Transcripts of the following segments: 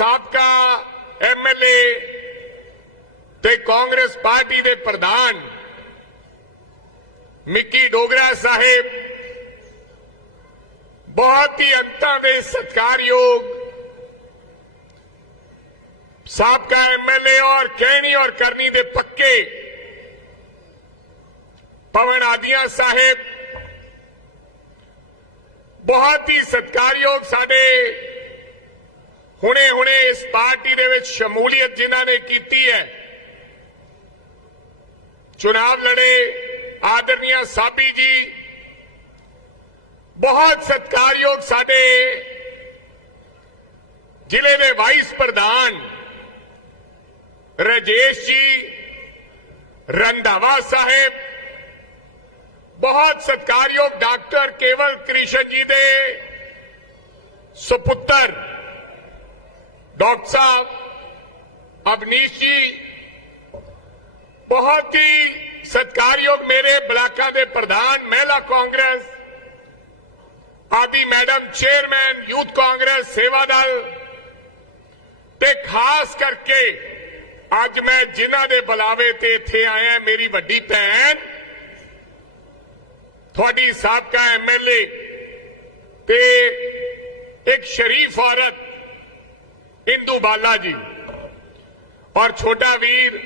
ਸਾਬਕਾ ਐਮਐਲਏ ਤੇ ਕਾਂਗਰਸ ਪਾਰਟੀ ਦੇ ਪ੍ਰਧਾਨ ਮਿੱਕੀ ਡੋਗਰਾ ਸਾਹਿਬ ਬਹੁਤ ਹੀ ਅੰਤਾਂ ਦੇ ਸਤਿਕਾਰਯੋਗ ਸਾਬਕਾ ਐਮਐਲਏ ਔਰ ਕਹਿਣੀ ਔਰ ਕਰਨੀ ਦੇ ਪੱਕੇ ਪਵਨ ਆਦੀਆਂ ਸਾਹਿਬ ਬਹੁਤ ਹੀ ਸਤਿਕਾਰਯੋਗ ਸਾਡੇ ਹੁਣੇ ਹੁਣੇ ਇਸ ਪਾਰਟੀ ਦੇ ਵਿੱਚ ਸ਼ਮੂਲੀਅਤ ਜਿਨ੍ਹਾਂ ਨੇ ਕੀਤੀ ਹੈ, ਚੁਣਾਵ ਲੜੇ ਆਦਰਨੀय ਸਾਬੀ ਜੀ, ਬਹੁਤ ਸਤਿਕਾਰਯੋਗ ਸਾਡੇ ਜ਼ਿਲ੍ਹੇ ਦੇ ਵਾਈਸ ਪ੍ਰਧਾਨ ਰਜੇਸ਼ ਜੀ, ਰੰਧਾਵਾ ਸਾਹਿਬ, ਬਹੁਤ ਸਤਿਕਾਰਯੋਗ ਡਾਕਟਰ ਕੇਵਲ ਕ੍ਰਿਸ਼ਨ ਜੀ ਦੇ ਸੁਪੁੱਤਰ ਡਾਕਟਰ ਸਾਹਿਬ ਅਵਨੀਸ਼ ਜੀ ਬਹੁਤ ਹੀ ਸਤਿਕਾਰਯੋਗ ਮੇਰੇ ਬਲਾਕਾ ਦੇ ਪ੍ਰਧਾਨ ਮਹਿਲਾ ਕਾਂਗਰਸ ਆਦੀ ਮੈਡਮ ਚੇਅਰਮੈਨ ਯੂਥ ਕਾਂਗਰਸ ਸੇਵਾ ਦਲ ਤੇ ਖਾਸ ਕਰਕੇ ਅੱਜ ਮੈਂ ਜਿਨ੍ਹਾਂ ਦੇ ਬੁਲਾਵੇ ਤੇ ਇੱਥੇ ਆਇਆ ਮੇਰੀ ਵੱਡੀ ਭੈਣ ਤੁਹਾਡੀ ਸਾਬਕਾ ਐਮਐਲਏ ਤੇ ਇੱਕ ਸ਼ਰੀਫ ਔਰਤ ਇੰਦੂ ਬਾਲਾ ਜੀ ਔਰ ਛੋਟਾ ਵੀਰ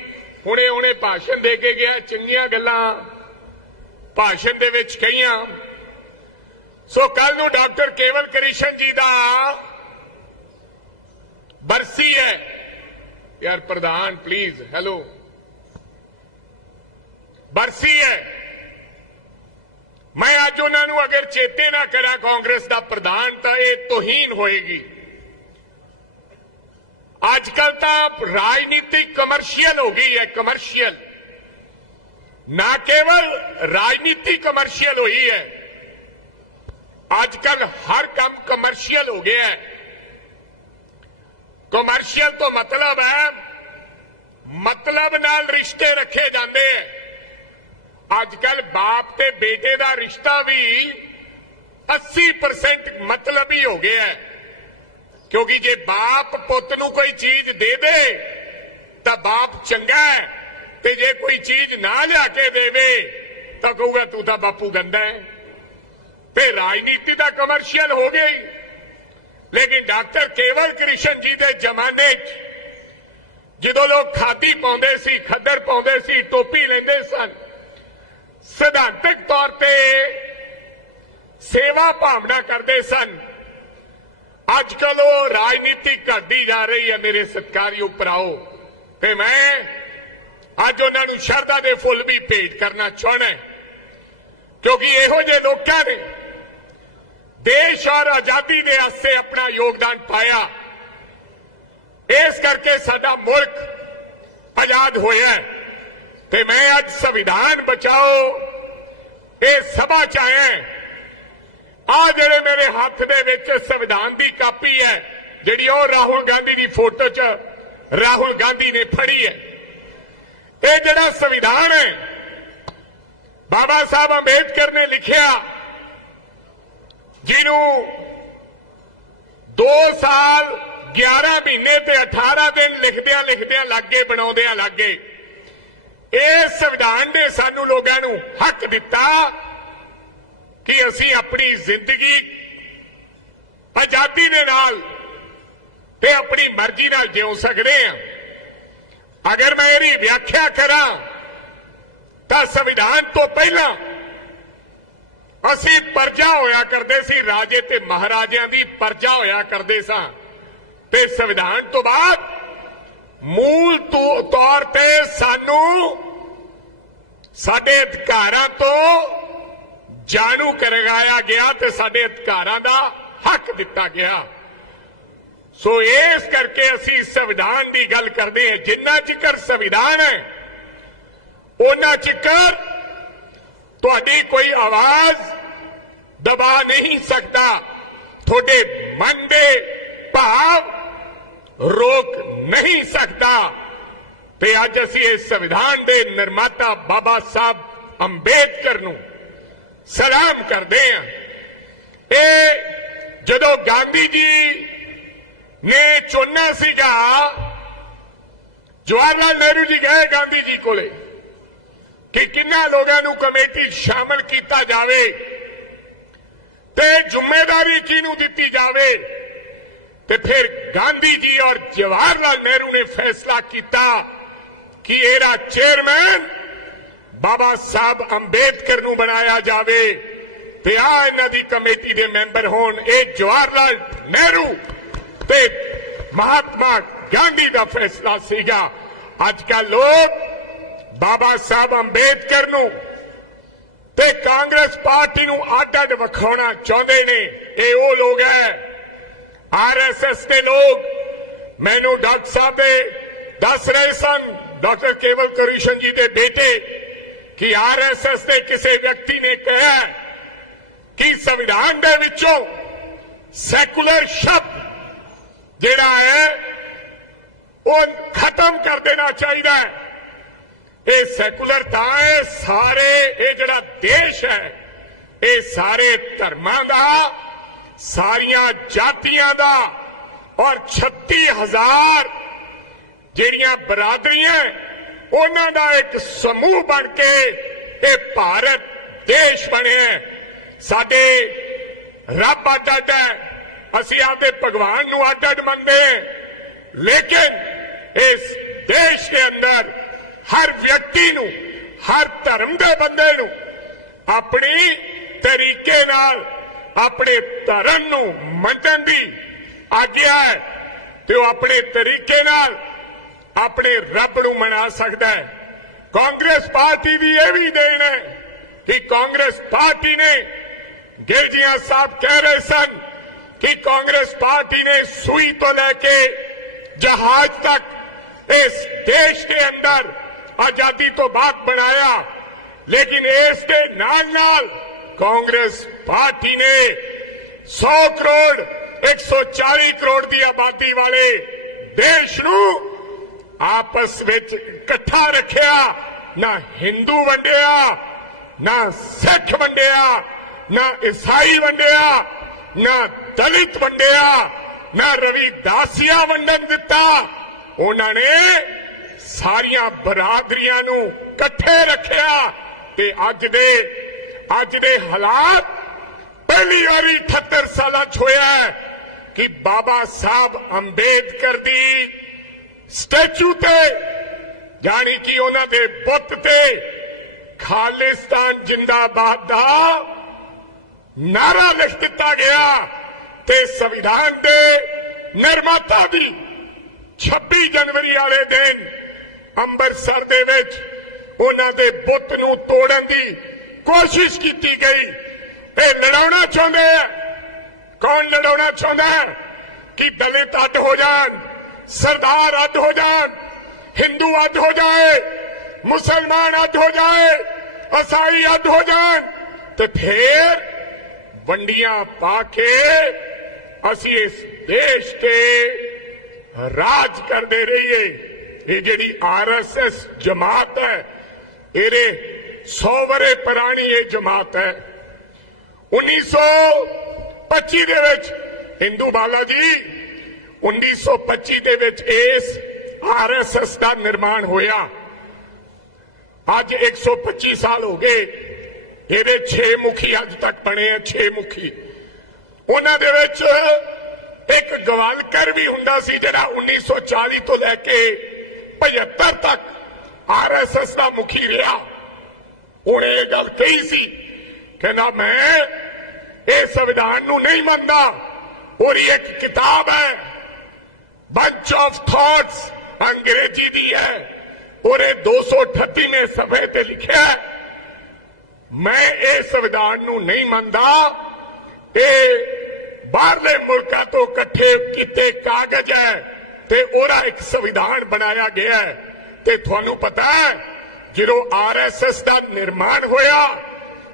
ਹੁਣੇ ਹੁਣੇ ਭਾਸ਼ਣ ਦੇ ਕੇ ਗਿਆ ਚੰਗੀਆਂ ਗੱਲਾਂ ਭਾਸ਼ਣ ਦੇ ਵਿੱਚ ਕਹੀਆਂ ਸੋ ਕੱਲ ਨੂੰ ਡਾਕਟਰ ਕੇਵਲ ਕ੍ਰਿਸ਼ਨ ਜੀ ਦਾ ਬਰਸੀ ਹੈ ਯਾਰ ਪ੍ਰਧਾਨ ਪਲੀਜ਼ ਹੈਲੋ ਬਰਸੀ ਹੈ ਮੈਂ ਅੱਜ ਉਹਨਾਂ ਨੂੰ ਅਗਰ ਚੇਤੇ ਨਾ ਕਰਾਂ ਕਾਂਗਰਸ ਦਾ ਪ੍ਰਧਾਨ ਤਾਂ ਇਹ ਤੋਹੀਨ ਹੋਏਗੀ ਅੱਜ ਕੱਲ ਤਾਂ ਰਾਜਨੀਤੀ ਕਮਰਸ਼ੀਅਲ ਹੋ ਗਈ ਹੈ ਕਮਰਸ਼ੀਅਲ ਨਾ ਕੇਵਲ ਰਾਜਨੀਤੀ ਕਮਰਸ਼ੀਅਲ ਹੋਈ ਹੈ ਅੱਜ ਕੱਲ ਹਰ ਕੰਮ ਕਮਰਸ਼ੀਅਲ ਹੋ ਗਿਆ ਹੈ ਕਮਰਸ਼ੀਅਲ ਤੋਂ ਮਤਲਬ ਹੈ ਮਤਲਬ ਨਾਲ ਰਿਸ਼ਤੇ ਰੱਖੇ ਜਾਂਦੇ ਹੈ ਅੱਜ ਕੱਲ ਬਾਪ ਤੇ ਬੇਟੇ ਦਾ ਰਿਸ਼ਤਾ ਵੀ 80% ਮਤਲਬੀ ਹੋ ਗਿਆ ਹੈ ਕਿਉਂਕਿ ਜੇ ਬਾਪ ਪੁੱਤ ਨੂੰ ਕੋਈ ਚੀਜ਼ ਦੇ ਦੇ, ਤਾਂ ਬਾਪ ਚੰਗਾ ਹੈ। ਤੇ ਜੇ ਕੋਈ ਚੀਜ਼ ਨਾ ਲਿਆ ਕੇ ਦੇਵੇ, ਤਾਂ ਕਹੂਗਾ, ਤੂੰ ਤਾਂ ਬਾਪੂ ਗੰਦਾ ਹੈ। ਤੇ ਰਾਜਨੀਤੀ ਦਾ ਕਮਰਸ਼ੀਅਲ ਹੋ ਗਈ ਲੇਕਿਨ ਡਾਕਟਰ ਕੇਵਲ ਕ੍ਰਿਸ਼ਨ ਜੀ ਦੇ ਜ਼ਮਾਨੇ 'ਚ ਜਦੋਂ ਲੋਕ ਖਾਦੀ ਪਾਉਂਦੇ ਸੀ, ਖੱਦਰ ਪਾਉਂਦੇ ਸੀ, ਟੋਪੀ ਲੈਂਦੇ ਸਨ, ਸਿਧਾਂਤਕ ਤੌਰ ਤੇ ਸੇਵਾ ਭਾਵਨਾ ਕਰਦੇ ਸਨ ਅੱਜ ਕੱਲ ਉਹ ਰਾਜਨੀਤੀ ਘਟਦੀ ਜਾ ਰਹੀ ਹੈ, ਮੇਰੇ ਸਤਕਾਰਯੋਗ ਭਰਾਓ। ਤੇ ਮੈਂ ਅੱਜ ਉਹਨਾਂ ਨੂੰ ਸ਼ਰਧਾ ਦੇ ਫੁੱਲ ਵੀ ਭੇਟ ਕਰਨਾ ਚਾਹਣਾ ਕਿਉਂਕਿ ਇਹੋ ਜਿਹੇ ਲੋਕਾਂ ਨੇ ਦੇਸ਼ ਔਰ ਆਜ਼ਾਦੀ ਦੇ ਆਸੇ ਆਪਣਾ ਯੋਗਦਾਨ ਪਾਇਆ। ਇਸ ਕਰਕੇ ਸਾਡਾ ਮੁਲਕ ਆਜ਼ਾਦ ਹੋਇਆ ਤੇ ਮੈਂ ਅੱਜ ਸੰਵਿਧਾਨ ਬਚਾਓ, ਇਹ ਸਭਾ ਚ ਆਇਆ ਆ ਜਿਹੜੇ ਮੇਰੇ ਹੱਥ ਦੇ ਵਿੱਚ ਸੰਵਿਧਾਨ ਦੀ ਕਾਪੀ ਹੈ, ਜਿਹੜੀ ਉਹ ਰਾਹੁਲ ਗਾਂਧੀ ਦੀ ਫੋਟੋ 'ਚ ਰਾਹੁਲ ਗਾਂਧੀ ਨੇ ਫੜੀ ਹੈ। ਇਹ ਜਿਹੜਾ ਸੰਵਿਧਾਨ ਹੈ, ਬਾਬਾ ਸਾਹਿਬ ਅੰਬੇਡਕਰ ਨੇ ਲਿਖਿਆ, ਜਿਹਨੂੰ 2 ਸਾਲ 11 ਮਹੀਨੇ ਤੇ 18 ਦਿਨ ਲਿਖਦਿਆਂ ਲਿਖਦਿਆਂ ਲੱਗੇ ਬਣਾਉਂਦਿਆਂ ਲੱਗੇ ਇਸ ਸੰਵਿਧਾਨ ਨੇ ਸਾਨੂੰ ਲੋਕਾਂ ਨੂੰ ਹੱਕ ਦਿੱਤਾ ਕਿ ਅਸੀਂ ਆਪਣੀ ਜ਼ਿੰਦਗੀ ਆਜ਼ਾਦੀ ਦੇ ਨਾਲ ਤੇ ਆਪਣੀ ਮਰਜ਼ੀ ਨਾਲ ਜਿਉ ਸਕਦੇ ਹਾਂ। ਅਗਰ ਮੈਂ ਇਹਦੀ ਵਿਆਖਿਆ ਕਰਾਂ, ਤਾਂ ਸੰਵਿਧਾਨ ਤੋਂ ਪਹਿਲਾਂ ਅਸੀਂ ਪਰਜਾ ਹੋਇਆ ਕਰਦੇ ਸੀ, ਰਾਜੇ ਤੇ ਮਹਾਰਾਜਿਆਂ ਦੀ ਪਰਜਾ ਹੋਇਆ ਕਰਦੇ ਸਾਂ। ਤੇ ਸੰਵਿਧਾਨ ਤੋਂ ਬਾਅਦ ਮੂਲ ਤੌਰ ਤੇ ਸਾਨੂੰ ਸਾਡੇ ਅਧਿਕਾਰਾਂ ਤੋਂ ਜਾਣੂ ਕਰਵਾਇਆ ਗਿਆ ਤੇ ਸਾਡੇ ਅਧਿਕਾਰਾਂ ਦਾ ਹੱਕ ਦਿੱਤਾ ਗਿਆ। ਸੋ ਇਸ ਕਰਕੇ ਅਸੀਂ ਸੰਵਿਧਾਨ ਦੀ ਗੱਲ ਕਰਦੇ ਹਾਂ। ਜਿੰਨਾ ਚਿਕਰ ਸੰਵਿਧਾਨ ਹੈ ਉਹਨਾਂ ਚਿਕਰ ਤੁਹਾਡੀ ਕੋਈ ਆਵਾਜ਼ ਦਬਾ ਨਹੀਂ ਸਕਦਾ। ਤੁਹਾਡੇ ਮਨ ਦੇ ਭਾਵ ਰੋਕ ਨਹੀਂ ਸਕਦਾ। ਤੇ ਅੱਜ ਅਸੀਂ ਇਸ ਸੰਵਿਧਾਨ ਦੇ ਨਿਰਮਾਤਾ ਬਾਬਾ ਸਾਹਿਬ ਅੰਬੇਦਕਰ ਨੂੰ ਸਲਾਮ ਕਰਦੇ ਹਾਂ ਇਹ ਜਦੋਂ ਗਾਂਧੀ ਜੀ ਨੇ ਚੁਣਨਾ ਸੀਗਾ, ਜਵਾਹਰ ਲਾਲ ਨਹਿਰੂ ਜੀ ਗਏ ਗਾਂਧੀ ਜੀ ਕੋਲੇ ਕਿ ਕਿੰਨਾ ਲੋਕਾਂ ਨੂੰ ਕਮੇਟੀ 'ਚ ਸ਼ਾਮਲ ਕੀਤਾ ਜਾਵੇ ਤੇ ਜ਼ਿੰਮੇਵਾਰੀ ਕਿਹਨੂੰ ਦਿੱਤੀ ਜਾਵੇ, ਤੇ ਫਿਰ ਗਾਂਧੀ ਜੀ ਔਰ ਜਵਾਹਰ ਲਾਲ ਨਹਿਰੂ ਨੇ ਫੈਸਲਾ ਕੀਤਾ ਕਿ ਇਹਦਾ ਚੇਅਰਮੈਨ ਬਾਬਾ ਸਾਹਿਬ ਅੰਬੇਦਕਰ ਨੂੰ ਬਣਾਇਆ ਜਾਵੇ ਤੇ ਆ ਇਹਨਾਂ ਦੀ ਕਮੇਟੀ ਦੇ ਮੈਂਬਰ ਹੋਣ, ਇਹ ਜਵਾਹਰ ਲਾਲ ਨਹਿਰੂ ਤੇ ਮਹਾਤਮਾ ਗਾਂਧੀ ਦਾ ਫੈਸਲਾ ਸੀਗਾ। ਅੱਜ ਕੱਲ ਲੋਕ ਬਾਬਾ ਸਾਹਿਬ ਅੰਬੇਦਕਰ ਨੂੰ ਤੇ ਕਾਂਗਰਸ ਪਾਰਟੀ ਨੂੰ ਅੱਡ ਅੱਡ ਵਿਖਾਉਣਾ ਚਾਹੁੰਦੇ ਨੇ। ਇਹ ਉਹ ਲੋਕ ਹੈ। ਆਰਐਸਐਸ ਦੇ ਲੋਕ ਮੈਨੂੰ ਡਾਕਟਰ ਸਾਹਿਬ ਦੇ ਦੱਸ ਰਹੇ ਸਨ, ਡਾਕਟਰ ਕੇਵਲ ਕ੍ਰਿਸ਼ਨ ਜੀ ਦੇ ਬੇਟੇ। ਕਿ ਆਰਐਸਐਸ ਦੇ ਕਿਸੇ ਵਿਅਕਤੀ ਨੇ ਕਿਹਾ ਕਿ ਸੰਵਿਧਾਨ ਦੇ ਵਿੱਚੋਂ ਸੈਕੂਲਰ ਸ਼ਬਦ ਜਿਹੜਾ ਹੈ, ਉਹ ਖਤਮ ਕਰ ਦੇਣਾ ਚਾਹੀਦਾ ਹੈ। ਇਹ ਸੈਕੂਲਰ ਤਾਂ ਹੈ, ਸਾਰੇ, ਇਹ ਜਿਹੜਾ ਦੇਸ਼ ਹੈ, ਇਹ ਸਾਰੇ ਧਰਮਾਂ ਦਾ, ਸਾਰੀਆਂ ਜਾਤੀਆਂ ਦਾ ਔਰ 36000 ਜਿਹੜੀਆਂ ਬਰਾਦਰੀਆਂ ਉਹਨਾਂ ਦਾ ਇੱਕ ਸਮੂਹ ਬਣ ਕੇ ਇਹ ਭਾਰਤ ਦੇਸ਼ ਬਣਿਆ ਹੈ। ਸਾਡੇ ਰੱਬ ਅੱਡ ਅੱਡ ਹੈ ਅਸੀਂ ਆਪਦੇ ਭਗਵਾਨ ਨੂੰ ਅੱਡ ਅੱਡ ਮੰਨਦੇ ਹਾਂ ਲੇਕਿਨ ਇਸ ਦੇਸ਼ ਦੇ ਅੰਦਰ ਹਰ ਵਿਅਕਤੀ ਨੂੰ, ਹਰ ਧਰਮ ਦੇ ਬੰਦੇ ਨੂੰ ਆਪਣੀ ਤਰੀਕੇ ਨਾਲ, ਆਪਣੇ ਧਰਮ ਨੂੰ ਮੰਨਣ ਦੀ ਆਗਿਆ ਹੈ ਤੇ ਉਹ ਆਪਣੇ ਤਰੀਕੇ ਨਾਲ ਆਪਣੇ ਰੱਬ ਨੂੰ ਮਨਾ ਸਕਦਾ ਹੈ। ਕਾਂਗਰਸ ਪਾਰਟੀ ਦੀ ਇਹ ਵੀ ਦੇਣ ਹੈ ਕਿ ਕਾਂਗਰਸ ਪਾਰਟੀ ਨੇ ਗਿਰਜੀਆਂ ਸਾਹਿਬ ਕਹਿ ਰਹੇ ਸਨ ਕਿ ਕਾਂਗਰਸ ਪਾਰਟੀ ਨੇ ਸੂਈ ਤੋਂ ਲੈ ਕੇ ਜਹਾਜ਼ ਤੱਕ ਇਸ ਦੇਸ਼ ਦੇ ਅੰਦਰ ਆਜ਼ਾਦੀ ਤੋਂ ਬਾਅਦ ਬਣਾਇਆ। ਲੇਕਿਨ ਇਸ ਦੇ ਨਾਲ ਨਾਲ ਕਾਂਗਰਸ ਪਾਰਟੀ ਨੇ 100 ਕਰੋੜ 140 ਕਰੋੜ ਦੀ ਆਬਾਦੀ ਵਾਲੇ ਦੇਸ਼ ਨੂੰ ਆਪਸ ਵਿੱਚ ਇਕੱਠਾ ਰੱਖਿਆ। ਨਾ ਹਿੰਦੂ ਵੰਡਿਆ, ਨਾ ਸਿੱਖ ਵੰਡਿਆ, ਨਾ ਈਸਾਈ ਵੰਡਿਆ, ਨਾ ਦਲਿਤ ਵੰਡਿਆ, ਨਾ ਰਵੀ ਰਵਿਦਾਸੀਆ ਵੰਡਣ ਦਿੱਤਾ। ਉਹਨਾਂ ਨੇ ਸਾਰੀਆਂ ਬਰਾਦਰੀਆਂ ਨੂੰ ਇਕੱਠੇ ਰੱਖਿਆ ਤੇ ਅੱਜ ਦੇ ਅੱਜ ਦੇ ਹਾਲਾਤ ਪਹਿਲੀ ਵਾਰੀ 78 ਸਾਲਾਂ ਚ ਹੋਇਆ ਕਿ ਬਾਬਾ ਸਾਹਿਬ ਅੰਬੇਦਕਰ ਦੀ ਸਟੈਚੂ ਤੇ ਜਾਣੀ ਕਿ ਉਹਨਾਂ ਦੇ ਬੁੱਤ ਤੇ, ਖਾਲਿਸਤਾਨ ਜਿੰਦਾਬਾਦ ਦਾ ਨਾਰਾ ਲਿਖ ਦਿੱਤਾ ਗਿਆ ਤੇ ਸੰਵਿਧਾਨ ਦੇ ਨਿਰਮਾਤਾ ਦੀ 26 ਜਨਵਰੀ ਵਾਲੇ ਦਿਨ ਅੰਮ੍ਰਿਤਸਰ ਦੇ ਵਿੱਚ ਉਹਨਾਂ ਦੇ ਬੁੱਤ ਨੂੰ ਤੋੜਨ ਦੀ ਕੋਸ਼ਿਸ਼ ਕੀਤੀ ਗਈ। ਇਹ ਲੜਾਉਣਾ ਚਾਹੁੰਦੇ ਆ। ਕੌਣ ਲੜਾਉਣਾ ਚਾਹੁੰਦਾ ਕਿ ਦਲਿਤ ਅੱਡ ਹੋ ਜਾਣ? ਸਰਦਾਰ ਅੱਡ ਹੋ ਜਾਣ, ਹਿੰਦੂ ਅੱਡ ਹੋ ਜਾਏ, ਮੁਸਲਮਾਨ ਅੱਡ ਹੋ ਜਾਏ ਈਸਾਈ ਅੱਡ ਹੋ ਜਾਣ, ਤੇ ਫੇਰ ਵੰਡੀਆਂ ਪਾ ਕੇ ਅਸੀਂ ਇਸ ਦੇਸ਼ ਤੇ ਰਾਜ ਕਰਦੇ ਰਹੀਏ। ਇਹ ਜਿਹੜੀ ਆਰਐਸਐਸ ਜਮਾਤ ਹੈ, ਇਹਦੇ 100 ਵਰੇ ਪੁਰਾਣੀ ਇਹ ਜਮਾਤ ਹੈ। 1925 ਦੇ ਵਿੱਚ ਹਿੰਦੂ ਬਾਲਾ ਜੀ 1925 ਦੇ ਵਿੱਚ ਇਸ ਆਰਐਸਐਸ ਦਾ ਨਿਰਮਾਣ ਹੋਇਆ। ਅੱਜ 125 ਸਾਲ ਹੋ ਗਏ। ਇਹਦੇ 6 ਮੁਖੀ ਅੱਜ ਤੱਕ ਬਣੇ ਆ 6 ਮੁਖੀ। ਉਹਨਾਂ ਦੇ ਵਿੱਚ ਇੱਕ ਗਵਾਲਕਰ ਵੀ ਹੁੰਦਾ ਸੀ, ਜਿਹੜਾ 1940 ਤੋਂ ਲੈ ਕੇ 75 ਤੱਕ ਆਰਐਸਐਸ ਦਾ ਮੁਖੀ ਰਿਹਾ। ਉਹਨੇ ਇਹ ਗੱਲ ਕਹੀ ਸੀ, ਕਹਿੰਦਾ ਮੈਂ ਇਹ ਸੰਵਿਧਾਨ ਨੂੰ ਨਹੀਂ ਮੰਨਦਾ। ਔਰ ਇੱਕ ਕਿਤਾਬ ਹੈ ਬੰਚ ਆਫ ਥਾਟਸ ਅੰਗਰੇਜ਼ੀ ਦੀ ਹੈ ਔਰ ਇਹ 238ਵੇਂ ਸਫੇ ਤੇ ਲਿਖਿਆ ਮੈਂ ਇਹ ਸੰਵਿਧਾਨ ਨੂੰ ਨਹੀਂ ਮੰਨਦਾ ਇਹ ਬਾਹਰਲੇ ਮੁਲਕਾਂ ਤੋਂ ਇਕੱਠੇ ਕੀਤੇ ਕਾਗਜ਼ ਹੈ ਤੇ ਉਹਦਾ ਇੱਕ ਸੰਵਿਧਾਨ ਬਣਾਇਆ ਗਿਆ ਹੈ ਤੇ ਤੁਹਾਨੂੰ ਪਤਾ ਹੈ ਜਦੋਂ ਆਰਐਸਐਸ ਦਾ ਨਿਰਮਾਣ ਹੋਇਆ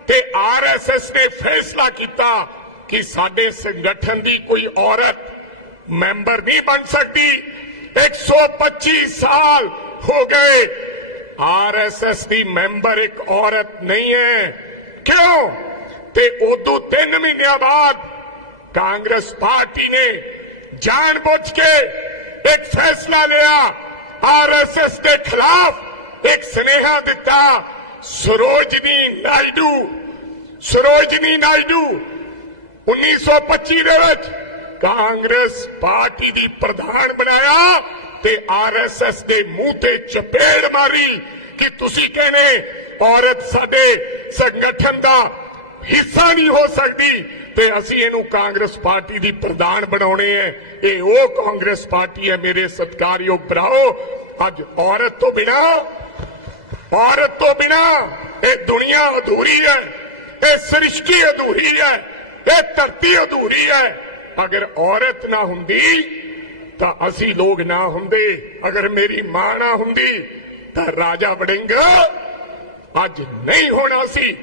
ਤੇ ਆਰਐਸਐਸ ਨੇ ਫੈਸਲਾ ਕੀਤਾ ਕਿ ਸਾਡੇ ਸੰਗਠਨ ਦੀ ਕੋਈ ਔਰਤ ਮੈਂਬਰ ਨਹੀਂ ਬਣ ਸਕਦੀ 125 ਸਾਲ ਹੋ ਗਏ ਆਰਐਸਐਸ ਦੀ ਮੈਂਬਰ ਇੱਕ ਔਰਤ ਨਹੀਂ ਹੈ ਕਿਉਂ ਤੇ ਉਦੋਂ 3 ਮਹੀਨਿਆਂ ਬਾਅਦ ਕਾਂਗਰਸ ਪਾਰਟੀ ਨੇ ਜਾਣਬੁੱਝ ਕੇ ਇੱਕ ਫੈਸਲਾ ਲਿਆ ਆਰਐਸਐਸ ਦੇ ਖਿਲਾਫ ਇੱਕ ਸੁਨੇਹਾ ਦਿੱਤਾ ਸਰੋਜਨੀ ਨਾਇਡੂ ਸਰੋਜਨੀ ਨਾਇਡੂ 1925 ਦੇ ਵਿੱਚ ਕਾਂਗਰਸ ਪਾਰਟੀ ਦੀ ਪ੍ਰਧਾਨ ਬਣਾਇਆ ਤੇ ਆਰਐਸਐਸ ਦੇ ਮੂੰਹ ਤੇ ਚਪੇੜ ਮਾਰੀ ਕਿ ਤੁਸੀਂ ਕਹਿੰਦੇ ਔਰਤ ਸਾਡੇ ਸੰਗਠਨ ਦਾ ਹਿੱਸਾ ਨਹੀਂ ਹੋ ਸਕਦੀ ਤੇ ਅਸੀਂ ਇਹਨੂੰ ਕਾਂਗਰਸ ਪਾਰਟੀ ਦੀ ਪ੍ਰਧਾਨ ਬਣਾਉਣੇ ਹੈ ਇਹ ਉਹ ਕਾਂਗਰਸ ਪਾਰਟੀ ਹੈ ਮੇਰੇ ਸਤਿਕਾਰਯੋਗ ਭਰਾਓ ਅੱਜ ਔਰਤ ਤੋਂ ਬਿਨਾ, ਔਰਤ ਤੋਂ ਬਿਨਾ ਇਹ ਦੁਨੀਆ ਅਧੂਰੀ ਹੈ ਇਹ ਸ੍ਰਿਸ਼ਟੀ ਅਧੂਰੀ ਹੈ ਇਹ ਧਰਤੀ ਅਧੂਰੀ ਹੈ ਅਗਰ ਔਰਤ ਨਾ ਹੁੰਦੀ, ਤਾਂ ਅਸੀਂ ਲੋਕ ਨਾ ਹੁੰਦੇ। ਅਗਰ ਮੇਰੀ ਮਾਂ ਨਾ ਹੁੰਦੀ, ਤਾਂ ਰਾਜਾ ਵੜਿੰਗ ਅੱਜ ਨਹੀਂ ਹੋਣਾ ਸੀ।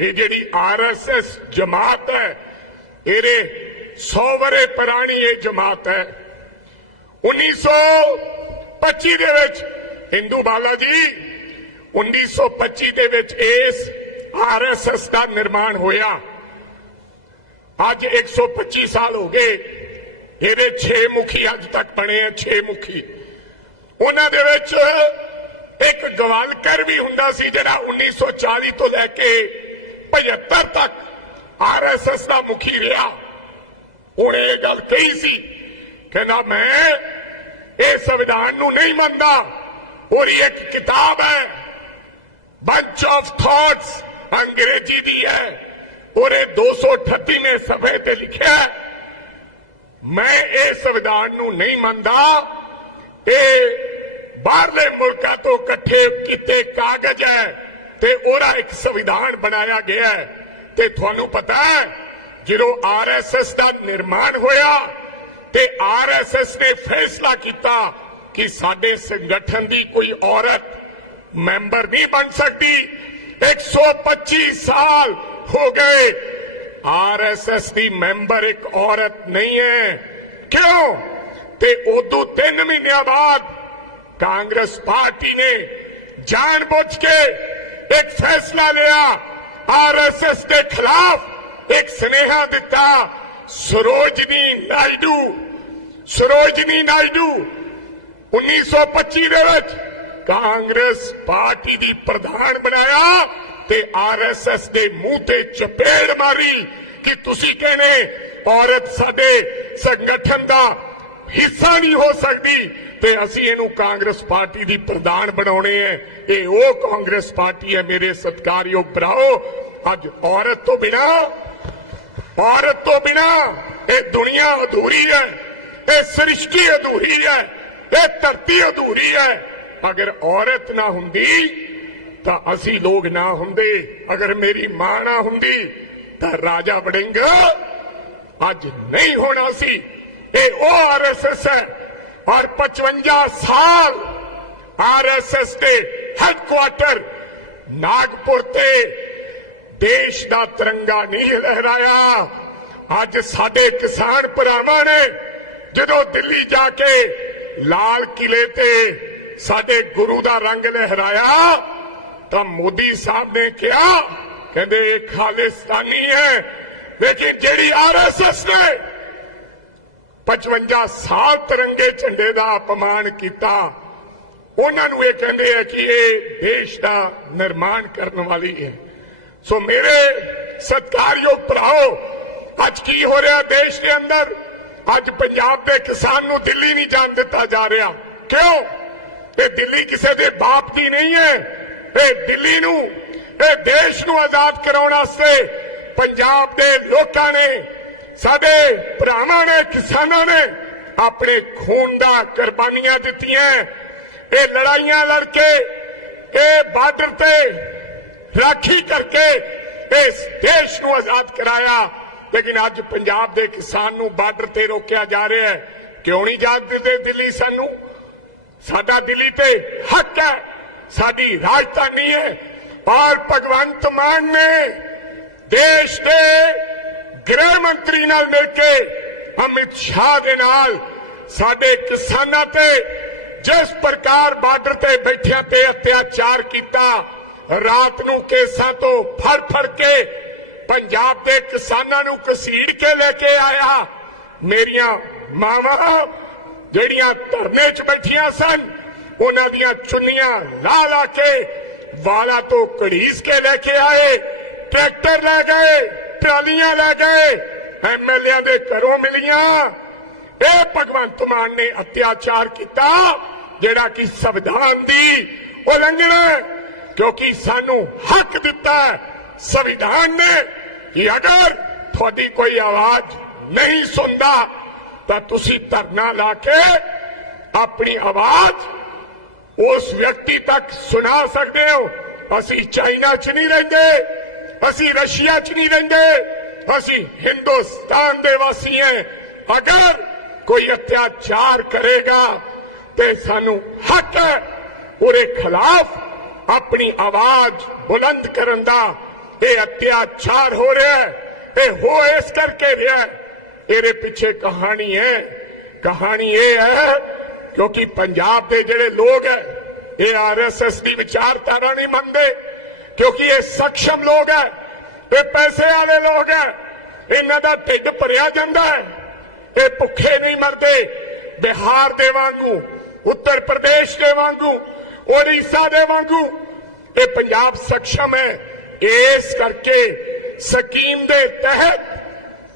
ਇਹ ਜਿਹੜੀ ਆਰਐਸਐਸ ਜਮਾਤ ਹੈ, ਇਹਦੇ 100 ਵਰੇ ਪੁਰਾਣੀ ਇਹ ਜਮਾਤ ਹੈ। 1925 ਦੇ ਵਿੱਚ ਹਿੰਦੂ ਬਾਲਾ ਜੀ 1925 ਦੇ ਵਿੱਚ ਇਸ ਆਰਐਸਐਸ ਦਾ ਨਿਰਮਾਣ ਹੋਇਆ। ਅੱਜ 125 ਸਾਲ ਹੋ ਗਏ। ਇਹਦੇ 6 ਮੁਖੀ ਅੱਜ ਤੱਕ ਬਣੇ ਆ 6 ਮੁਖੀ। ਉਹਨਾਂ ਦੇ ਵਿੱਚ ਇੱਕ ਗਵਾਲਕਰ ਵੀ ਹੁੰਦਾ ਸੀ, ਜਿਹੜਾ 1940 ਤੋਂ ਲੈ ਕੇ 75 ਤੱਕ ਆਰਐਸਐਸ ਦਾ ਮੁਖੀ ਰਿਹਾ। ਹੁਣ ਇਹ ਗੱਲ ਕਹੀ ਸੀ, ਕਹਿੰਦਾ ਮੈਂ ਇਹ ਸੰਵਿਧਾਨ ਨੂੰ ਨਹੀਂ ਮੰਨਦਾ। ਔਰ ਇਹ ਇੱਕ ਕਿਤਾਬ ਹੈ ਬੰਚ ਆਫ ਥਾਟਸ ਅੰਗਰੇਜ਼ੀ ਦੀ ਹੈ। ਔਰ ਇਹ 238ਵੇਂ ਸਫੇ ਤੇ ਲਿਖਿਆ ਮੈਂ ਇਹ ਸੰਵਿਧਾਨ ਨੂੰ ਨਹੀਂ ਮੰਨਦਾ ਇਹ ਬਾਹਰਲੇ ਮੁਲਕਾਂ ਤੋਂ ਇਕੱਠੇ ਕੀਤੇ ਕਾਗਜ਼ ਹੈ ਤੇ ਉਹਦਾ ਇੱਕ ਸੰਵਿਧਾਨ ਬਣਾਇਆ ਗਿਆ ਹੈ। ਤੇ ਤੁਹਾਨੂੰ ਪਤਾ ਹੈ, ਜਦੋਂ ਆਰਐਸਐਸ ਦਾ ਨਿਰਮਾਣ ਹੋਇਆ ਤੇ ਆਰਐਸਐਸ ਨੇ ਫੈਸਲਾ ਕੀਤਾ ਕਿ ਸਾਡੇ ਸੰਗਠਨ ਦੀ ਕੋਈ ਔਰਤ ਮੈਂਬਰ ਨਹੀਂ ਬਣ ਸਕਦੀ। 125 ਸਾਲ ਹੋ ਗਏ ਆਰਐਸਐਸ ਦੀ ਮੈਂਬਰ ਇੱਕ ਔਰਤ ਨਹੀਂ ਹੈ ਕਿਉਂ ਤੇ ਉਦੋਂ 3 ਮਹੀਨਿਆਂ ਬਾਅਦ ਕਾਂਗਰਸ ਪਾਰਟੀ ਨੇ ਜਾਣਬੁੱਝ ਕੇ ਇੱਕ ਫੈਸਲਾ ਲਿਆ ਆਰਐਸਐਸ ਦੇ ਖਿਲਾਫ ਇੱਕ ਸੁਨੇਹਾ ਦਿੱਤਾ ਸਰੋਜਨੀ ਨਾਇਡੂ ਸਰੋਜਨੀ ਨਾਇਡੂ 1925 ਦੇ ਵਿੱਚ ਕਾਂਗਰਸ ਪਾਰਟੀ ਦੀ ਪ੍ਰਧਾਨ ਬਣਾਇਆ ਤੇ ਆਰਐਸਐਸ ਦੇ ਮੂੰਹ ਤੇ ਚਪੇੜ ਮਾਰੀ ਕਿ ਤੁਸੀਂ ਕਹਿੰਦੇ ਔਰਤ ਸਾਡੇ ਸੰਗਠਨ ਦਾ ਹਿੱਸਾ ਨਹੀਂ ਹੋ ਸਕਦੀ ਤੇ ਅਸੀਂ ਇਹਨੂੰ ਕਾਂਗਰਸ ਪਾਰਟੀ ਦੀ ਪ੍ਰਧਾਨ ਬਣਾਉਣੇ ਹੈ ਇਹ ਉਹ ਕਾਂਗਰਸ ਪਾਰਟੀ ਹੈ ਮੇਰੇ ਸਤਿਕਾਰਯੋਗ ਭਰਾਓ। ਅੱਜ ਔਰਤ ਤੋਂ ਬਿਨਾ ਔਰਤ ਤੋਂ ਬਿਨਾ ਇਹ ਦੁਨੀਆ ਅਧੂਰੀ ਹੈ ਇਹ ਸ੍ਰਿਸ਼ਟੀ ਅਧੂਰੀ ਹੈ ਇਹ ਧਰਤੀ ਅਧੂਰੀ ਹੈ ਅਗਰ ਔਰਤ ਨਾ ਹੁੰਦੀ ਤਾਂ ਅਸੀਂ ਲੋਕ ਨਾ ਹੁੰਦੇ। ਅਗਰ ਮੇਰੀ ਮਾਂ ਨਾ ਹੁੰਦੀ, ਤਾਂ ਰਾਜਾ ਵੜਿੰਗ ਅੱਜ ਨਹੀਂ ਹੋਣਾ ਸੀ। ਇਹ ਉਹ ਆਰਐਸਐਸ ਹੈ ਔਰ 55 ਸਾਲ ਆਰਐਸਐਸ ਦੇ ਹੈੱਡਕੁਆਟਰ ਨਾਗਪੁਰ ਤੇ ਦੇਸ਼ ਦਾ ਤਿਰੰਗਾ ਨਹੀਂ ਲਹਿਰਾਇਆ। ਅੱਜ ਸਾਡੇ ਕਿਸਾਨ ਭਰਾਵਾਂ ਨੇ ਜਦੋਂ ਦਿੱਲੀ ਜਾ ਕੇ ਲਾਲ ਕਿਲੇ ਤੇ ਸਾਡੇ ਗੁਰੂ ਦਾ ਰੰਗ ਲਹਿਰਾਇਆ ਤਾਂ ਮੋਦੀ ਸਾਹਿਬ ਨੇ ਕਿਹਾ, ਕਹਿੰਦੇ ਇਹ ਖਾਲਿਸਤਾਨੀ ਹੈ। ਲੇਕਿਨ ਜਿਹੜੀ ਆਰਐਸਐਸ ਨੇ 55 ਸਾਲ ਤਿਰੰਗੇ ਝੰਡੇ ਦਾ ਅਪਮਾਨ ਕੀਤਾ, ਉਹਨਾਂ ਨੂੰ ਇਹ ਕਹਿੰਦੇ ਆ ਕਿ ਇਹ ਦੇਸ਼ ਦਾ ਨਿਰਮਾਣ ਕਰਨ ਵਾਲੀ ਹੈ। ਸੋ ਮੇਰੇ ਸਤਿਕਾਰਯੋਗ ਭਰਾਓ ਅੱਜ ਕੀ ਹੋ ਰਿਹਾ ਦੇਸ਼ ਦੇ ਅੰਦਰ? ਅੱਜ ਪੰਜਾਬ ਦੇ ਕਿਸਾਨ ਨੂੰ ਦਿੱਲੀ ਨਹੀਂ ਜਾਣ ਦਿੱਤਾ ਜਾ ਰਿਹਾ। ਕਿਉਂ? ਇਹ ਦਿੱਲੀ ਕਿਸੇ ਦੇ ਬਾਪ ਦੀ ਨਹੀਂ ਹੈ। ਇਹ ਦਿੱਲੀ ਨੂੰ, ਇਹ ਦੇਸ਼ ਨੂੰ ਆਜ਼ਾਦ ਕਰਾਉਣ ਵਾਸਤੇ ਪੰਜਾਬ ਦੇ ਲੋਕਾਂ ਨੇ, ਸਾਡੇ ਭਰਾਵਾਂ ਨੇ, ਕਿਸਾਨਾਂ ਨੇ ਆਪਣੇ ਖੂਨ ਦਾ ਕੁਰਬਾਨੀਆਂ ਦਿੱਤੀਆਂ। ਇਹ ਲੜਾਈਆਂ ਲੜ ਕੇ, ਇਹ ਬਾਰਡਰ ਤੇ ਰਾਖੀ ਕਰਕੇ ਇਸ ਦੇਸ਼ ਨੂੰ ਆਜ਼ਾਦ ਕਰਾਇਆ। ਲੇਕਿਨ ਅੱਜ ਪੰਜਾਬ ਦੇ ਕਿਸਾਨ ਨੂੰ ਬਾਰਡਰ ਤੇ ਰੋਕਿਆ ਜਾ ਰਿਹਾ ਹੈ। ਕਿਉਂ ਨਹੀਂ ਜਾਣ ਦਿੰਦੇ ਦਿੱਲੀ ਸਾਨੂੰ? ਸਾਡਾ ਦਿੱਲੀ ਤੇ ਹੱਕ ਹੈ। ਸਾਡੀ ਰਾਜਧਾਨੀ ਹੈ। ਔਰ ਭਗਵੰਤ ਮਾਨ ਨੇ ਦੇਸ਼ ਦੇ ਗ੍ਰਹਿ ਮੰਤਰੀ ਨਾਲ ਮਿਲ ਕੇ ਅਮਿਤ ਸ਼ਾਹ ਦੇ ਨਾਲ ਸਾਡੇ ਕਿਸਾਨਾਂ ਤੇ ਜਿਸ ਪ੍ਰਕਾਰ ਬਾਰਡਰ ਤੇ ਬੈਠਿਆਂ ਤੇ ਅਤਿਆਚਾਰ ਕੀਤਾ, ਰਾਤ ਨੂੰ ਕੇਸਾਂ ਤੋਂ ਫੜ ਫੜ ਕੇ ਪੰਜਾਬ ਦੇ ਕਿਸਾਨਾਂ ਨੂੰ ਕਸੀੜ ਕੇ ਲੈ ਕੇ ਆਇਆ। ਮੇਰੀਆਂ ਮਾਵਾਂ ਜਿਹੜੀਆਂ ਧਰਨੇ 'ਚ ਬੈਠੀਆਂ ਸਨ ਉਹਨਾਂ ਦੀਆਂ ਚੁੰਨੀਆਂ ਲਾ ਲਾ ਕੇ ਵਾਲਾ ਤੋਂ ਘੜੀਸ ਕੇ ਲੈ ਕੇ ਆਏ, ਟਰੈਕਟਰ ਲੈ ਗਏ, ਟਰਾਲੀਆਂ ਲੈ ਗਏ ਐਮਐਲਏਆਂ ਦੇ ਘਰੋਂ ਮਿਲੀਆਂ। ਇਹ ਭਗਵੰਤ ਮਾਨ ਨੇ ਅਤਿਆਚਾਰ ਕੀਤਾ, ਜਿਹੜਾ ਕਿ ਸੰਵਿਧਾਨ ਦੀ ਉਲੰਘਣਾ ਕਿਉਂਕਿ ਸਾਨੂੰ ਹੱਕ ਦਿੱਤਾ ਸੰਵਿਧਾਨ ਨੇ ਕਿ ਅਗਰ ਤੁਹਾਡੀ ਕੋਈ ਆਵਾਜ਼ ਨਹੀਂ ਸੁਣਦਾ, ਤਾਂ ਤੁਸੀਂ ਧਰਨਾ ਲਾ ਕੇ ਆਪਣੀ ਆਵਾਜ਼ ਉਸ ਵਿਅਕਤੀ ਤੱਕ ਸੁਣਾ ਸਕਦੇ ਹੋ? ਅਸੀਂ ਚਾਈਨਾ 'ਚ ਨਹੀਂ ਰਹਿੰਦੇ, ਅਸੀਂ ਰਸ਼ੀਆ 'ਚ ਨਹੀਂ ਰਹਿੰਦੇ, ਅਸੀਂ ਹਿੰਦੁਸਤਾਨ ਦੇ ਵਾਸੀ ਹਾਂ। ਅਗਰ ਕੋਈ ਅਤਿਆਚਾਰ ਕਰੇਗਾ ਤੇ ਸਾਨੂੰ ਹੱਕ ਹੈ ਉਹਦੇ ਖਿਲਾਫ ਆਪਣੀ ਆਵਾਜ਼ ਬੁਲੰਦ ਕਰਨ ਦਾ। ਇਹ ਅਤਿਆਚਾਰ ਹੋ ਰਿਹਾ ਹੈ, ਇਹ ਹੋ ਇਸ ਕਰਕੇ ਰਿਹਾ ਇਹਦੇ ਪਿੱਛੇ ਕਹਾਣੀ ਹੈ, ਕਹਾਣੀ ਇਹ ਹੈ ਕਿਉਂਕਿ ਪੰਜਾਬ ਦੇ ਜਿਹੜੇ ਲੋਕ ਹੈ, ਇਹ ਆਰਐਸਐਸ ਦੀ ਵਿਚਾਰਧਾਰਾ ਨਹੀਂ ਮੰਨਦੇ, ਕਿਉਂਕਿ ਇਹ ਸક્ષਮ ਲੋਕ ਹੈ, ਇਹ ਪੈਸੇ ਵਾਲੇ ਲੋਕ ਹੈ, ਇਹਨਾਂ ਦਾ ਢਿੱਡ ਭਰਿਆ ਜਾਂਦਾ ਹੈ, ਇਹ ਭੁੱਖੇ ਨਹੀਂ ਮਰਦੇ, ਬਿਹਾਰ ਦੇ ਵਾਂਗੂ, ਉੱਤਰ ਪ੍ਰਦੇਸ਼ ਦੇ ਵਾਂਗੂ ਓਡੀਸ਼ਾ ਦੇ ਵਾਂਗੂ, ਇਹ ਪੰਜਾਬ ਸક્ષਮ ਹੈ, ਇਸ ਕਰਕੇ ਸਕੀਮ ਦੇ ਤਹਿਤ,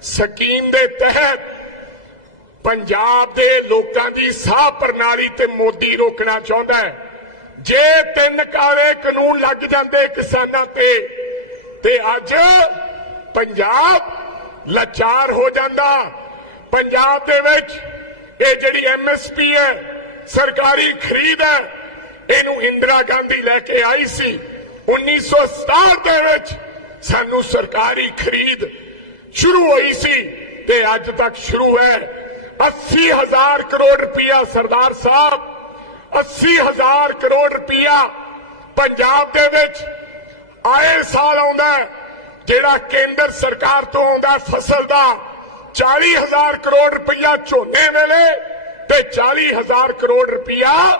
ਸਕੀਮ ਦੇ ਤਹਿਤ ਪੰਜਾਬ ਦੇ ਲੋਕਾਂ ਦੀ ਸਾਹ ਪ੍ਰਣਾਲੀ ਤੇ ਮੋਦੀ ਰੋਕਣਾ ਚਾਹੁੰਦਾ ਹੈ। ਜੇ ਤਿੰਨ ਕਾਲੇ ਕਾਨੂੰਨ ਲੱਗ ਜਾਂਦੇ ਕਿਸਾਨਾਂ ਤੇ ਤੇ ਅੱਜ ਪੰਜਾਬ ਲਾਚਾਰ ਹੋ ਜਾਂਦਾ। ਪੰਜਾਬ ਦੇ ਵਿੱਚ ਇਹ ਜਿਹੜੀ ਐਮਐਸਪੀ ਹੈ, ਸਰਕਾਰੀ ਖਰੀਦ ਹੈ, ਇਹਨੂੰ ਇੰਦਰਾ ਗਾਂਧੀ ਲੈ ਕੇ ਆਈ ਸੀ। 1967 ਦੇ ਵਿੱਚ ਸਾਨੂੰ ਸਰਕਾਰੀ ਖਰੀਦ ਸ਼ੁਰੂ ਹੋਈ ਸੀ ਤੇ ਅੱਜ ਤੱਕ ਸ਼ੁਰੂ ਹੈ। 80000 ਕਰੋੜ ਰੁਪਇਆ ਸਰਦਾਰ ਸਾਹਿਬ 80000 ਕਰੋੜ ਰੁਪਇਆ ਪੰਜਾਬ ਦੇ ਵਿੱਚ ਆਏ ਸਾਲ ਆਉਂਦਾ ਜਿਹੜਾ ਕੇਂਦਰ ਸਰਕਾਰ ਤੋਂ ਆਉਂਦਾ ਫਸਲ ਦਾ 40000 ਕਰੋੜ ਰੁਪਇਆ ਝੋਨੇ ਵੇਲੇ ਤੇ 40000 ਕਰੋੜ ਰੁਪਇਆ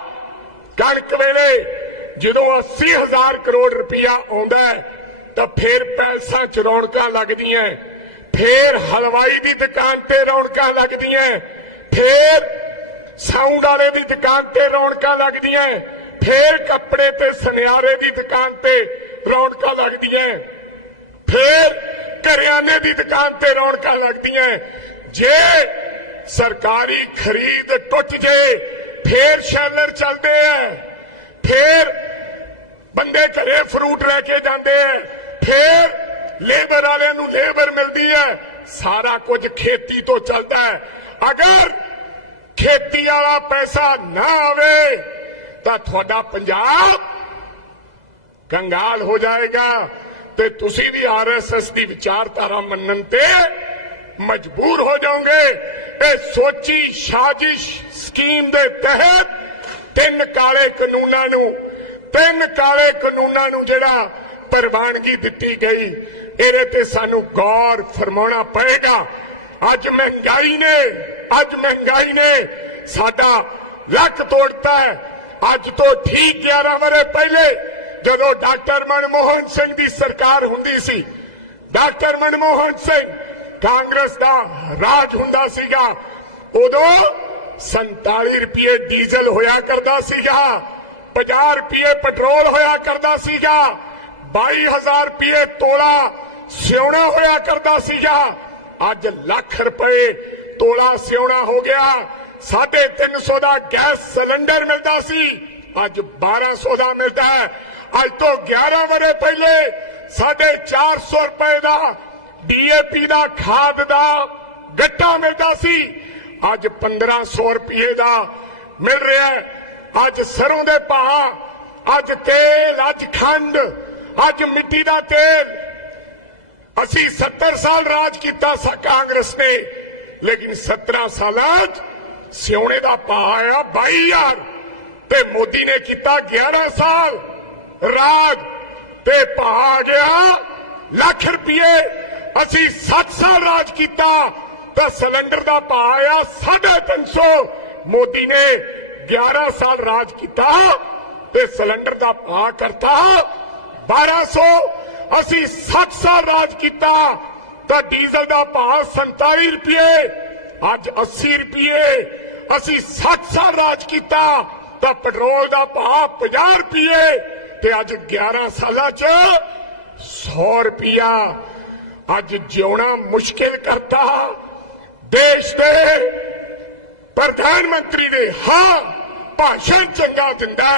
ਕਣਕ ਵੇਲੇ। ਜਦੋਂ 80000 ਕਰੋੜ ਰੁਪਇਆ ਆਉਂਦਾ ਤਾਂ ਫਿਰ ਪੈਸਾ ਚ ਰੌਣਕਾਂ ਲੱਗਦੀਆਂ ਫੇਰ ਹਲਵਾਈ ਦੀ ਦੁਕਾਨ ਤੇ ਰੌਣਕਾਂ ਲੱਗਦੀਆਂ ਫੇਰ ਸਾਊਂਡ ਵਾਲੇ ਦੀ ਦੁਕਾਨ ਤੇ ਰੌਣਕਾਂ ਲੱਗਦੀਆਂ ਫੇਰ ਕੱਪੜੇ ਤੇ ਸੁਨਿਆਰੇ ਦੀ ਦੁਕਾਨ ਤੇ ਰੌਣਕਾਂ ਲੱਗਦੀਆਂ ਫੇਰ ਕਰਿਆਨੇ ਦੀ ਦੁਕਾਨ ਤੇ ਰੌਣਕਾਂ ਲੱਗਦੀਆਂ ਜੇ ਸਰਕਾਰੀ ਖਰੀਦ ਟੁੱਟ ਜੇ, ਫੇਰ ਸ਼ੈਲਰ ਚੱਲਦੇ ਆ ਫੇਰ ਬੰਦੇ ਘਰੇ ਫਰੂਟ ਲੈ ਕੇ ਜਾਂਦੇ ਆ ਫੇਰ ਲੇਬਰ ਵਾਲਿਆਂ ਨੂੰ ਲੇਬਰ ਮਿਲਦੀ ਹੈ। ਸਾਰਾ ਕੁਝ ਖੇਤੀ ਤੋਂ ਚੱਲਦਾ ਹੈ। ਅਗਰ ਖੇਤੀ ਵਾਲਾ ਪੈਸਾ ਨਾ ਆਵੇ, ਤਾਂ ਤੁਹਾਡਾ ਪੰਜਾਬ ਕੰਗਾਲ ਹੋ ਜਾਏਗਾ ਤੇ ਤੁਸੀਂ ਵੀ ਆਰਐਸਐਸ ਦੀ ਵਿਚਾਰਧਾਰਾ ਮੰਨਣ ਤੇ ਮਜਬੂਰ ਹੋ ਜਾਓਗੇ। ਇਹ ਸੋਚੀ ਸਾਜ਼ਿਸ਼ ਸਕੀਮ ਦੇ ਤਹਿਤ ਤਿੰਨ ਕਾਲੇ ਕਾਨੂੰਨਾਂ ਨੂੰ, ਤਿੰਨ ਕਾਲੇ ਕਾਨੂੰਨਾਂ ਨੂੰ ਜਿਹੜਾ ਪ੍ਰਵਾਨਗੀ ਦਿੱਤੀ ਗਈ ਇਹਦੇ ਤੇ ਸਾਨੂੰ ਗੌਰ ਫਰਮਾਉਣਾ ਪਏਗਾ। ਅੱਜ ਮਹਿੰਗਾਈ ਨੇ, ਅੱਜ ਮਹਿੰਗਾਈ ਨੇ ਸਾਡਾ ਲੱਕ ਤੋੜਤਾ ਹੈ। ਅੱਜ ਤੋਂ ਠੀਕ 11 ਵਰੇ ਪਹਿਲੇ ਜਦੋਂ ਡਾਕਟਰ ਮਨਮੋਹਨ ਸਿੰਘ ਦੀ ਸਰਕਾਰ ਹੁੰਦੀ ਸੀ, ਡਾਕਟਰ ਮਨਮੋਹਨ ਸਿੰਘ ਕਾਂਗਰਸ ਦਾ ਰਾਜ ਹੁੰਦਾ ਸੀਗਾ, ਉਦੋਂ 47 ਰੁਪਏ ਡੀਜ਼ਲ ਹੋਇਆ ਕਰਦਾ ਸੀਗਾ 50 ਰੁਪਏ ਪੈਟਰੋਲ ਹੋਇਆ ਕਰਦਾ ਸੀਗਾ 22000 ਰੁਪਏ ਤੋਲਾ ਸਿਉਣਾ ਹੋਇਆ ਕਰਦਾ ਸੀਗਾ ਅੱਜ ਲੱਖ ਰੁਪਏ ਤੋਲਾ ਸਿਉਣਾ ਹੋ ਗਿਆ। 350 ਦਾ ਗੈਸ ਸਿਲੰਡਰ ਮਿਲਦਾ ਸੀ। ਅੱਜ 1200 ਦਾ ਮਿਲਦਾ ਹੈ। ਅੱਜ ਤੋਂ 11 ਵਰੇ ਪਹਿਲੇ 450 ਰੁਪਏ ਦਾ ਡੀਏਪੀ ਦਾ ਖਾਦ ਦਾ ਗੱਟਾ ਮਿਲਦਾ ਸੀ। ਅੱਜ 1500 ਰੁਪਏ ਦਾ ਮਿਲ ਰਿਹਾ ਹੈ। ਅੱਜ ਸਰੋਂ ਦੇ ਭਾਅ, ਅੱਜ ਤੇਲ, ਅੱਜ ਖੰਡ, ਅੱਜ ਮਿੱਟੀ ਦਾ ਤੇਲ ਅਸੀਂ 70 ਸਾਲ ਰਾਜ ਕੀਤਾ ਕਾਂਗਰਸ ਨੇ, ਲੇਕਿਨ 17 ਸਾਲਾਂ 'ਚ ਸਿਉਣੇ ਦਾ ਭਾਅ ਆਇਆ 22000 ਤੇ ਮੋਦੀ ਨੇ ਕੀਤਾ 11 ਸਾਲ ਰਾਜ। ਤੇ ਭਾਅ ਆ ਗਿਆ ਲੱਖ ਰੁਪਏ। ਅਸੀਂ 7 ਸਾਲ ਰਾਜ ਕੀਤਾ, ਤਾਂ ਸਿਲੰਡਰ ਦਾ ਭਾਅ ਆਇਆ 350 ਮੋਦੀ ਨੇ 11 ਸਾਲ ਰਾਜ ਕੀਤਾ ਤੇ ਸਿਲੰਡਰ ਦਾ ਭਾਅ ਕਰਤਾ 1200 ਅਸੀਂ 7 ਸਾਲ ਰਾਜ ਕੀਤਾ, ਤਾਂ ਡੀਜ਼ਲ ਦਾ ਭਾਅ 47 ਰੁਪਏ, ਅੱਜ 80 ਰੁਪਏ। ਅਸੀਂ 60 ਸਾਲ ਰਾਜ ਕੀਤਾ, ਤਾਂ ਪੈਟਰੋਲ ਦਾ ਭਾਅ 50 ਰੁਪਏ, ਤੇ ਅੱਜ 11 ਸਾਲਾਂ 'ਚ 100 ਰੁਪਿਆ ਅੱਜ ਜਿਉਣਾ ਮੁਸ਼ਕਿਲ ਕਰਤਾ। ਦੇਸ਼ ਦੇ ਪ੍ਰਧਾਨ ਮੰਤਰੀ ਦੇ ਹਾਂ, ਭਾਸ਼ਣ ਚੰਗਾ ਦਿੰਦਾ